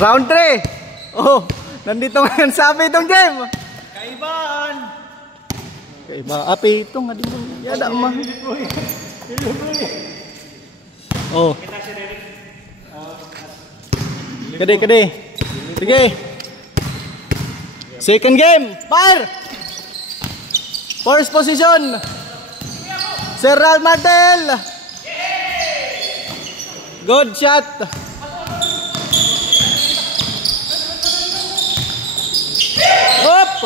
Round 3. Oh, nandito ngayon sabi itong game. Kaibaan. Kaiba. Api ito nga din. Yada ma. Oh. Kade. Sige. Second game. Fire. First position. Sir Ralph Martel. Good shot. Up.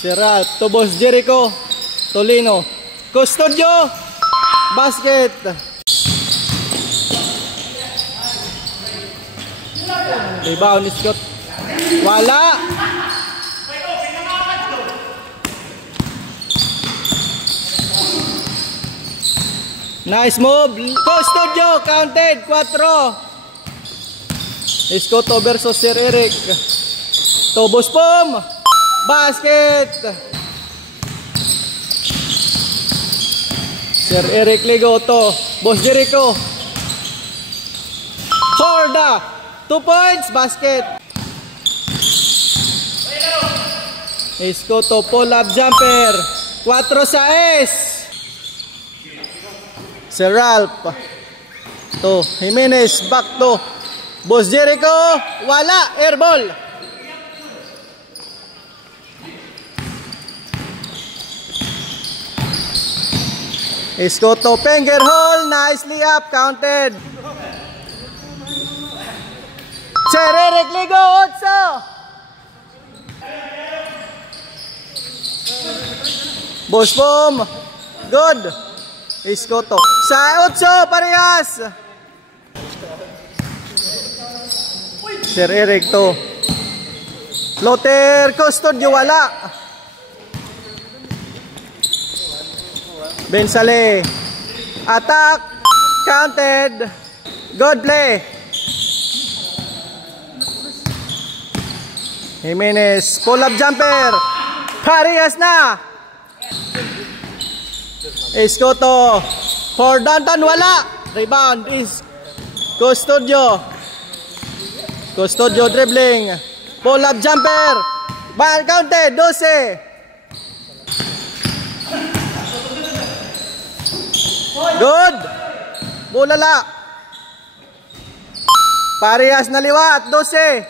Sir Ralph to Boss Jericho Tolino. Custodio. Basket. Rebound ni Scott. Wala. Nice move. Custodio counted. 4. Escoto versus Sir Eric. Tobos Pom. Basket. Sir Eric Ligoto. Boss Jericho. Forda. 2 points. Basket. Escoto pull-up jumper. 4 sa S. Sir Ralph. To Jimenez. Back to Boss Jericho. Wala. Airball. Escoto finger hole. Nicely up. Counted. Sir Eric Ligo. 8. Boss Pom. Good. Escoto. Sa 8. Parehas. Sir Eric to. Floater. Custodio. Wala. Bensale. Attack. Counted. Good play. Jimenez. Pull-up jumper. Parehas na. Escoto. For Danton. Wala. Rebound is Custodio. Custodio dribbling. Pull-up jumper. Ball counted. 12. Good. Bulala. Parehas na liwat. 12.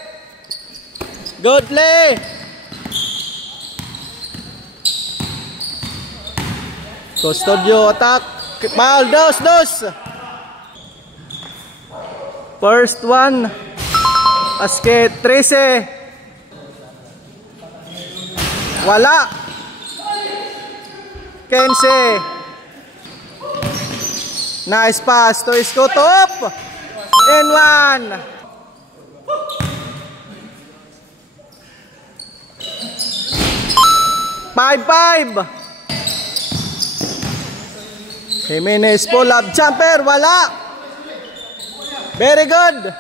Good play. Custodio attack. Foul. 2. First one. Basket. 13. Wala. 15. Nice pass to Escoto. Up. And 1. Five. Jimenez pull up jumper. Wala. Very good.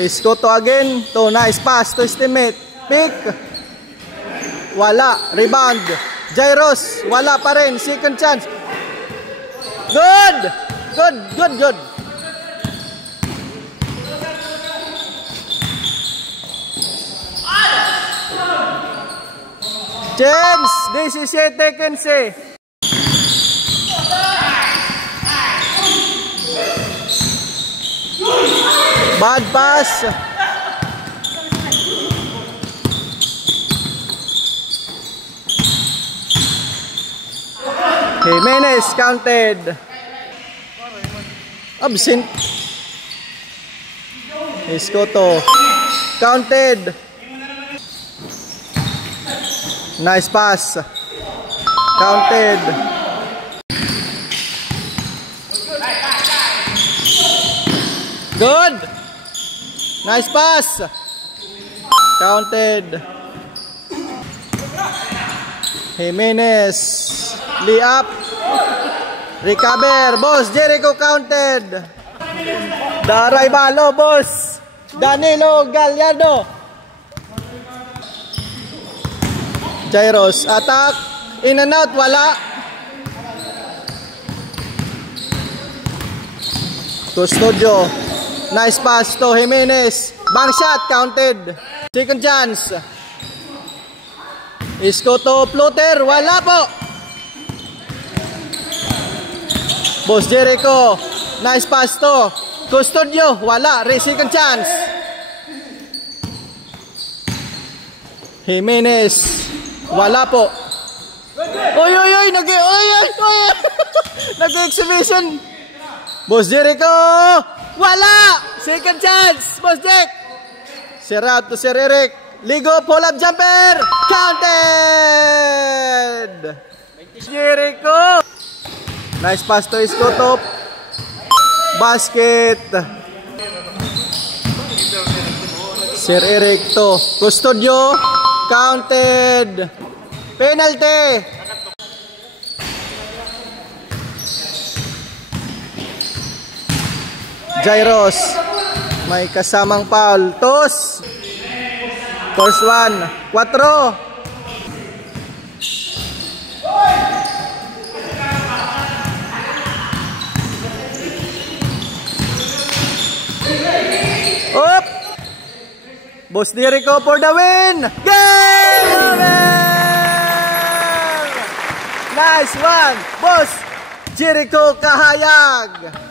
Escoto again. To nice pass to his teammate. Pick. Wala. Rebound. Jairos. Wala pa rin. Second chance. Good. James. 17 15. Bad pass. Jimenez counted. Absent. Escoto counted. Nice pass. Counted. Good. Nice pass. Counted. Jimenez. Lay up. Recover. Boss Jericho counted. Daray balo, boss. Danilo Gallardo. Jairos. Attack. In and out. Wala. Custodio. Nice pass to Jimenez. Bank shot, counted. Second chance. Isko to floater. Wala po. Boss Jericho. Nice pass to Custodio. Wala. Second chance. Jimenez. Wala po. Oy, oy, oy. Nag-exhibition. Boss Jericho. Wala. Second chance. Boss Jack. Sira to Sir Eric. Ligo, pull-up jumper. Counted. Jericho. Nice pass to Isko top. Basket. Sir Eric to Custodio. Counted. Penalty. Jairos. May kasamang foul. Toss. First one. 4. Up. Boss Jericho for the win. Game over. Nice one. Boss Jericho kahayag.